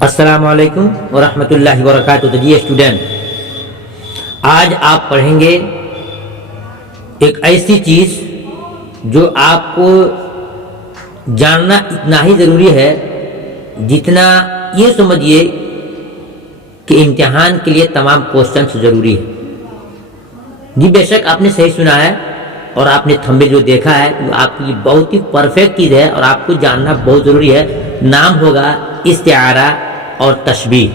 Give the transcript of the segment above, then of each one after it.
السلام علیکم ورحمۃ اللہ وبرکاتہ. تو جی اسٹوڈنٹ، آج آپ پڑھیں گے ایک ایسی چیز جو آپ کو جاننا اتنا ہی ضروری ہے جتنا یہ سمجھیے کہ امتحان کے لیے تمام کوشچنس ضروری ہے. جی بے شک آپ نے صحیح سنا ہے اور آپ نے تھمبنیل جو دیکھا ہے وہ آپ کی بہت ہی پرفیکٹ چیز ہے اور آپ کو جاننا بہت ضروری ہے. نام ہوگا استعارہ اور تشبیہ.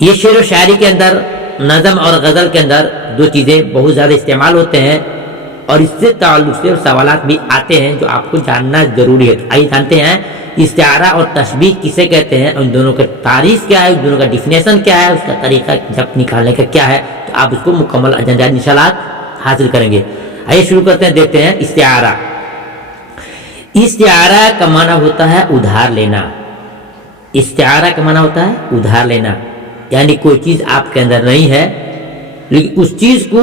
یہ شعر و شاعری کے اندر، نظم اور غزل کے اندر دو چیزیں بہت زیادہ استعمال ہوتے ہیں اور اس سے تعلق سے سوالات بھی آتے ہیں جو آپ کو جاننا ضروری ہے. آئیے جانتے ہیں استعارہ اور تشبیہ کسے کہتے ہیں، ان دونوں کا تعریف کیا ہے، ان دونوں کا ڈیفینیشن کیا ہے، اس کا طریقہ جب نکالنے کا کیا ہے. تو آپ اس کو مکمل انشاءاللہ حاصل کریں گے. آئیے شروع کرتے ہیں، دیکھتے ہیں استعارہ. استعارہ کا معنی ہوتا ہے ادھار لینا. استعارہ کا معنی ہوتا ہے ادھار لینا، یعنی کوئی چیز آپ کے اندر نہیں ہے لیکن اس چیز کو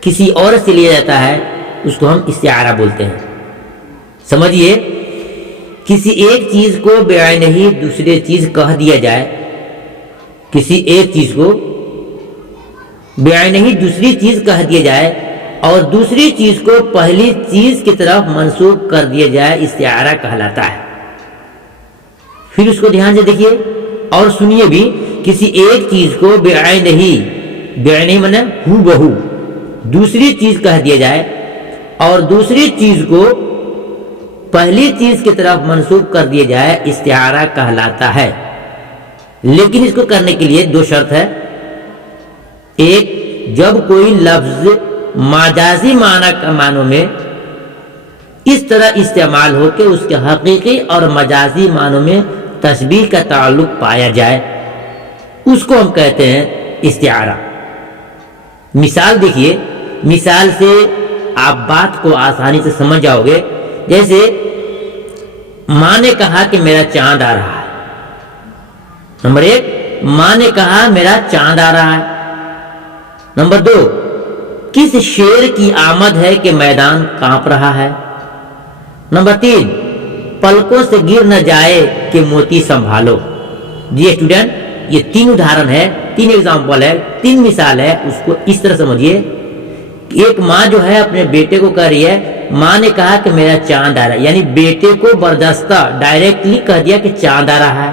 کسی اور سے لیا جاتا ہے، اس کو ہم استعارہ بولتے ہیں. سمجھیے، کسی ایک چیز کو بعینہ ہی دوسرے چیز کہہ دیا جائے، کسی ایک چیز کو بعینہ ہی دوسری چیز کہہ دیا جائے اور دوسری چیز کو پہلی چیز کی طرف منسوب کر دیا جائے، استعارہ کہلاتا ہے. پھر اس کو دھیان سے دیکھیے اور سنیے بھی. کسی ایک چیز کو بعینہ ہی، بعینہ معنی ہو بہو دوسری چیز کہہ دیا جائے اور دوسری چیز کو پہلی چیز کی طرف منسوب کر دیا جائے، استعارہ کہلاتا ہے. لیکن اس کو کرنے کے لیے دو شرط ہے. ایک، جب کوئی لفظ مجازی معنوں میں اس طرح استعمال ہو کہ اس کے حقیقی اور مجازی معنوں میں تشبیہ کا تعلق پایا جائے، اس کو ہم کہتے ہیں استعارہ. مثال دیکھیے، مثال سے آپ بات کو آسانی سے سمجھ جاؤ گے. جیسے ماں نے کہا کہ میرا چاند آ رہا ہے. نمبر ایک، ماں نے کہا میرا چاند آ رہا ہے. نمبر دو، کس شیر کی آمد ہے کہ میدان کانپ رہا ہے. نمبر تین، پلکوں سے گر نہ جائے کہ موتی سنبھالو. جی اسٹوڈنٹ، یہ تین ادھارن ہے، تین ایگزامپل ہے، تین مثال ہے. اس کو اس طرح سمجھیے. ایک ماں جو ہے اپنے بیٹے کو کہہ رہی ہے، ماں نے کہا کہ میرا چاند آ رہا ہے، یعنی بیٹے کو بردستہ ڈائریکٹلی کہہ دیا کہ چاند آ رہا ہے.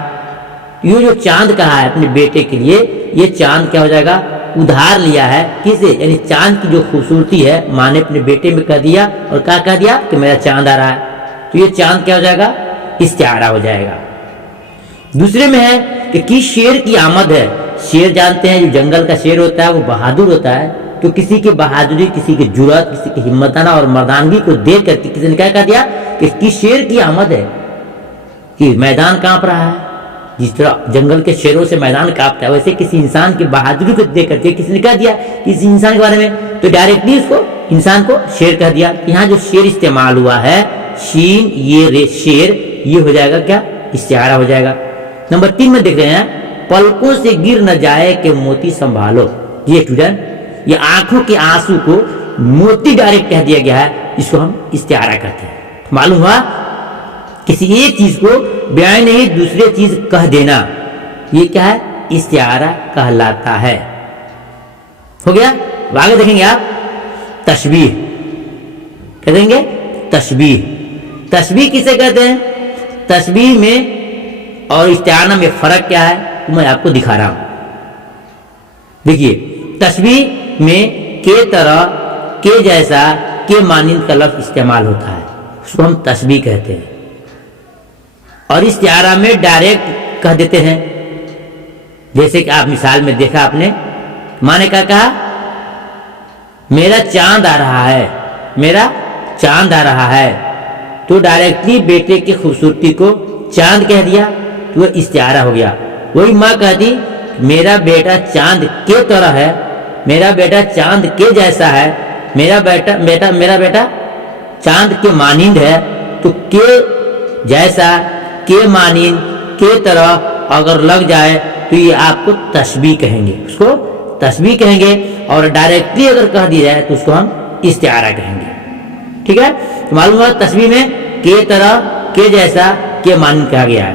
یہ جو چاند کہا ہے اپنے بیٹے کے لیے، یہ چاند کیا ہو جائے گا؟ ادھار لیا ہے. کسے؟ یعنی چاند کی جو خوبصورتی ہے ماں نے اپنے بیٹے میں کہہ دیا اور کیا کہہ دیا کہ میرا چاند آ رہا ہے. تو یہ چاند کیا ہو جائے گا؟ استعارہ ہو جائے گا. دوسرے میں ہے کہ کس شیر کی آمد ہے. شیر جانتے ہیں جو جنگل کا شیر ہوتا ہے وہ بہادر ہوتا ہے. تو کسی کی بہادری، کسی کی جرأت، کسی کی ہمتانہ اور مردانگی کو دیکھ کر کسی نے کیا کہہ دیا کہ کس شیر کی آمد ہے کہ میدان کانپ رہا ہے. جس طرح جنگل کے شیروں سے میدان کانپتا ہے، ویسے کسی انسان کی بہادری کو دیکھ کر کے کسی نے کہہ دیا کسی انسان کے بارے میں، تو ڈائریکٹلی اس کو انسان کو شیر کہہ دیا. یہاں جو شیر استعمال ہوا ہے، شین یہ رے شیر، یہ ہو جائے گا کیا؟ استعارہ ہو جائے گا. نمبر تین میں دیکھ رہے ہیں، پلکوں سے گر نہ جائے کہ موتی سنبھالو. یہ اسٹوڈنٹ، یہ آنکھوں کے آنسو کو موتی ڈائریکٹ کہہ دیا گیا ہے، اس کو ہم استعارہ کہتے ہیں. معلوم ہوا؟ کسی ایک چیز کو بعینہ ہی دوسرے چیز کہہ دینا، یہ کیا ہے؟ استعارہ کہلاتا ہے. ہو گیا؟ آگے دیکھیں گے آپ تشبیہ. کیا دیں گے؟ تشبیہ. تشبیہ کسے کہتے ہیں؟ تشبیہ میں اور استعارہ میں فرق کیا ہے میں آپ کو دکھا رہا ہوں. دیکھیے، تشبیہ میں کے طرح، کے جیسا، کے مانند کا لفظ استعمال ہوتا ہے، اس کو ہم تشبیہ کہتے ہیں. اور استعارہ میں ڈائریکٹ کہہ دیتے ہیں. جیسے کہ آپ مثال میں دیکھا آپ نے، ماں نے کیا کہا؟ میرا چاند آ رہا ہے، میرا چاند آ رہا ہے. تو ڈائریکٹلی بیٹے کی خوبصورتی کو چاند کہہ دیا تو وہ استعارہ ہو گیا. وہی ماں کہتی میرا بیٹا چاند کے طرح ہے، میرا بیٹا چاند کے جیسا ہے، میرا بیٹا چاند کے مانند ہے. تو کے جیسا، کے مانند، کے طرح اگر لگ جائے تو یہ آپ کو تشبیہ کہیں گے، اس کو تشبیہ کہیں گے. اور ڈائریکٹلی اگر کہہ دیا جائے تو اس کو ہم استعارہ کہیں گے. ٹھیک ہے؟ معلوم ہے تشبیہ میں کے طرح، کے جیسا، کے مانند کہا گیا ہے.